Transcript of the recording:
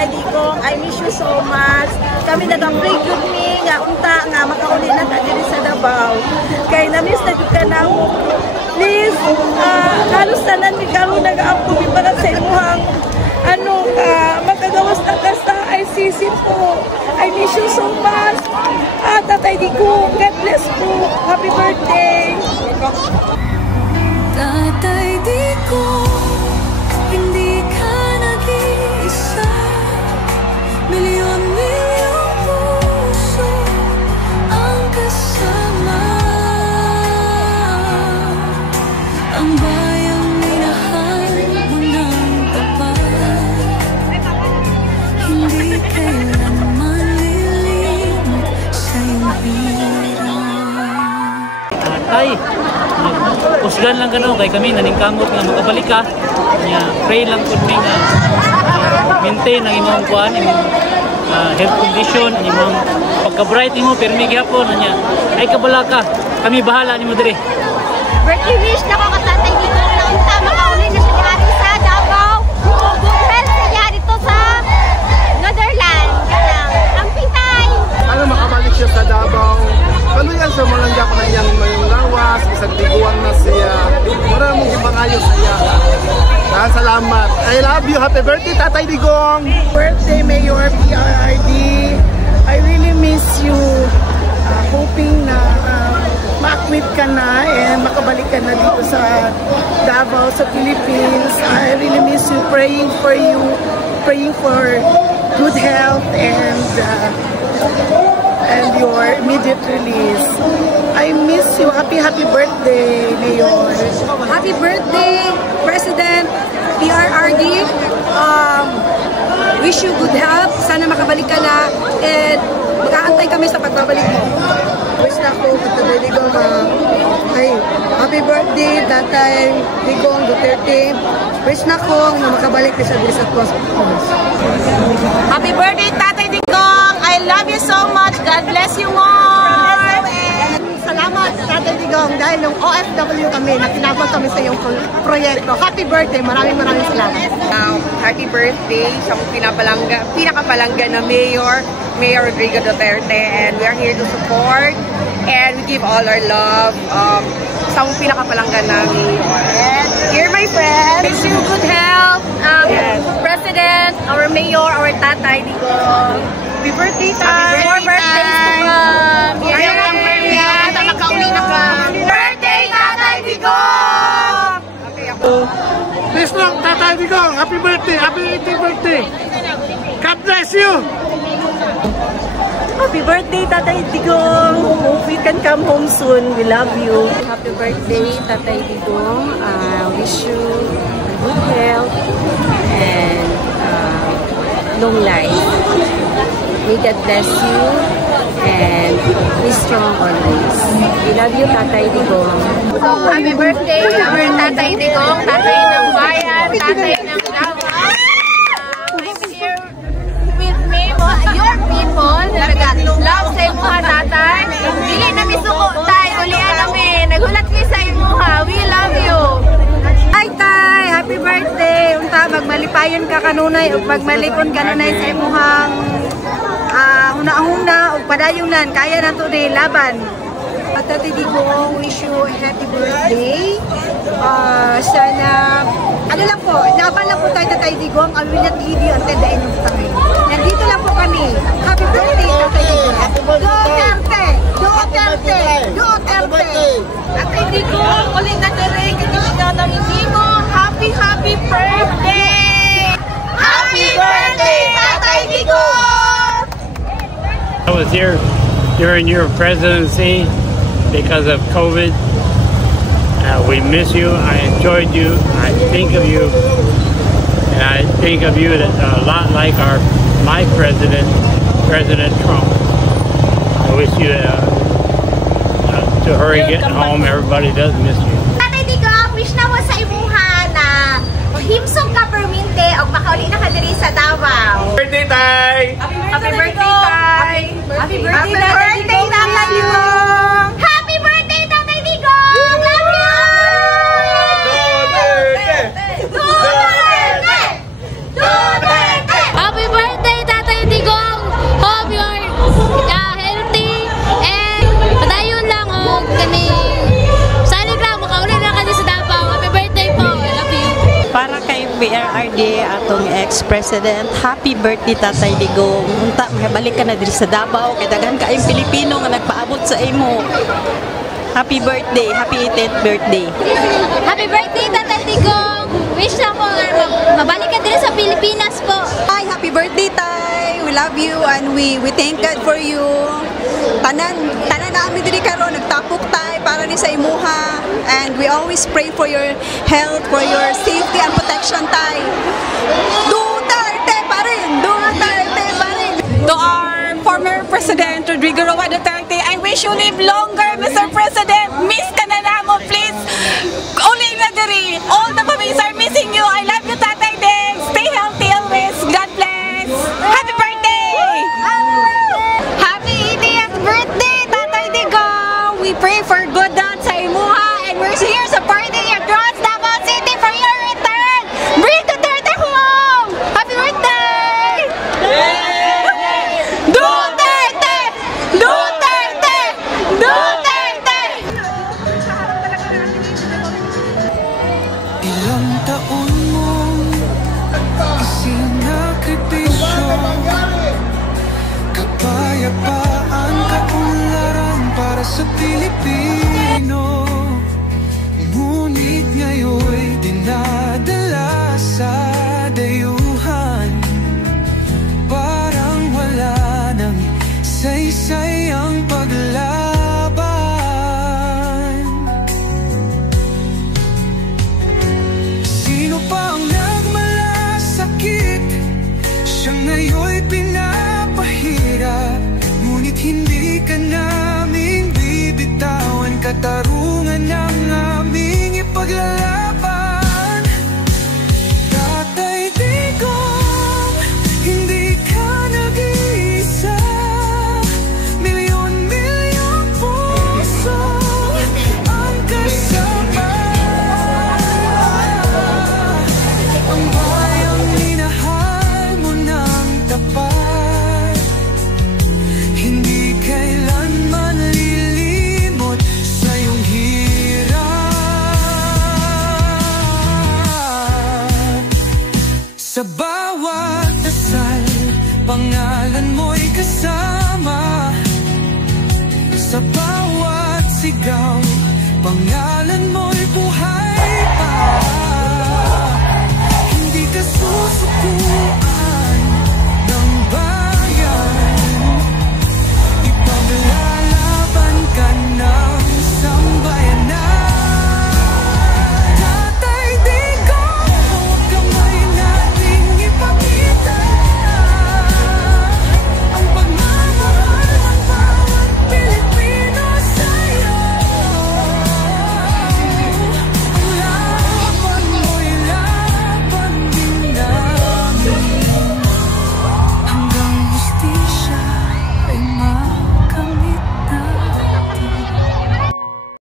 Tatay Digong. I miss you so much. Kami nag-pray good me nga unta nga makauli na ta diri sa Davao. Kay na-miss na jud ka na mo. Please, halos tanan mi karon nag-aampo mi para sa imuhang magagawas na ka sa ICC po. I miss you so much. Tatay Digong, God bless po. Happy birthday. Tatay Digong, hindi ka nag-iisa. Milyon-milyong puso ang kasama. Ang bayang minahal mo ng tapat, hindi kailanman lilimot sa iyong hirap. Tay, usgan lang gano'n kay kami naningkamot nga makabalik ka. Pray lang po nga maintain ang imong kuan, imong health condition, imong pagka-bright mo, pero may gihapon niya. Ay kabala ka, kami bahala nimo dire. Birthday wish na ko ka Tatay Digong na unta makauli na siya diari sa Davao. Good health niya dito sa Netherlands. Ganang amping tay. Ano makabalik siya sa Davao. Kano yan sa malangga ko na iyang mayong lawas, isang tiguan na siya. Maraming ipangayos siya. Salamat. I love you. Happy birthday, Tatay Digong. Birthday, Mayor PRRD. I really miss you. Hoping na ma-acquit ka na and makabalik ka na dito sa Davao, sa Philippines. I really miss you. Praying for you. Praying for good health and your immediate release. I miss you. Happy birthday, Mayor. Happy birthday, President PRRD. Wish you good health. Sana makabalik ka na and mag-aantay kami sa pagbabalik mo. Wish na ako, Tatay Digong. Happy birthday, Tatay Digong Duterte. Wish na ko na makabalik ka sa Hospitals. Happy birthday, Tatay Digong. I love you so much. God bless you more. Salamat, Tatay Digong, dahil nung OFW kami, na tinawag kami sa iyong proyekto. Happy birthday. Maraming salamat. Happy birthday sa pinakapalangga na Mayor Rodrigo Duterte, and we are here to support and we give all our love sa pinakapalangga na Mayor. And here my friends, Wish you good health. President, our Mayor, our Tatay Digong. happy birthday, Tay! More birthdays to come. Ayaw lang birthday, makauli na ka. Birthday, Tatay Digong! Please lang, Tatay Digong. Happy birthday. Happy 80th birthday. God bless you. Happy birthday, Tatay Digong. Hope you can come home soon. We love you. Happy birthday, Tatay Digong. Wish you good health and long life. May God bless you and be strong always. We love you, Tatay Digong. Happy birthday, our Tatay Digong, Tatay ng Bayan, Tatay ng Davao. I'm here with me, your people, love sa imuha, Tatay. Dili na misuko tayo, ulian namin. Nagulat mi sa imuha. We love you. Hi, Tay! Happy birthday! Unta, magmalipayon ka kanunay o magmalikon kanunay sa imuhang huna-huna o padayunan. Kaya na ito na laban. Tatay Digong, wish you a happy birthday. Sana, ano lang po, laban lang po tayo, Tatay Digong. I will not leave you until the end of time. Nandito lang po kami. Happy birthday, Tatay Digong. Duterte! Duterte! Duterte! Tatay Digong, ulit na rin kakiligatan ng Digong. Happy birthday! Happy birthday, Tatay Digong! I was here during your presidency because of COVID. We miss you. I enjoyed you. I think of you, and I think of you a lot like my president, President Trump. I wish you to hurry getting home. Everybody does miss you. Tatay Digong, wish na mo sa imuha na himsong ka perminte o makauli na ka diri sa Davao. Birthday, Tay! Happy birthday, Tay! Happy birthday, Tatay Digong! Happy birthday, Tatay Digong! Love you! Duterte! Duterte! Duterte! Happy birthday! Vice President. Happy birthday, Tatay Digong. Unta, balik ka na diri sa Davao. Kay daghan kaayong Pilipino nga nagpaabot sa imo. Happy birthday. Happy 18th birthday. Happy birthday, Tatay Digong! Wish na ko nga mabalik ka diri sa Pilipinas po. Hi, happy birthday, Tay! We love you and we thank God for you. Tanan namin diri karon nagtapok tay para ni sa imuha, and we always pray for your health, for your safety and protection, Tay. Duterte pa rin! Duterte pa rin! To our former President Rodrigo Roa Duterte, I wish you live longer, Mr. President. Miss ka na namo, please. Uli na diri. All the families are missing you. I love you, Tatay Dig. Stay healthy always. God bless. Happy birthday! Happy 80th birthday, Tatay Digong! We pray for good health sa imuha, and we're here supporting you across Davao City for your return. Bring Duterte home! Happy birthday! Duterte! Duterte! Duterte! Ilang taon mong isinakripisyo, kapayapaan, kaunlaran para sa Pilipino. Ngunit ngayon'y dinadala sa dayuhan, parang wala nang saysay ang paglaban. Sino pa ang nagmalasakit? Siya ngayon'y pinapahirap, ngunit hindi ka naming bibitawan. Katarungan ang aming ipaglalaban. Tatay Digong, hindi ka nag-iisa. Milyon-milyong puso ang kasama. Ang bayang minahal mo ng tapat, hindi kailanman lilimot sa iyong hirap. Sa bawat dasal, pangalan mo'y kasama. Sa bawat sigaw, pangalan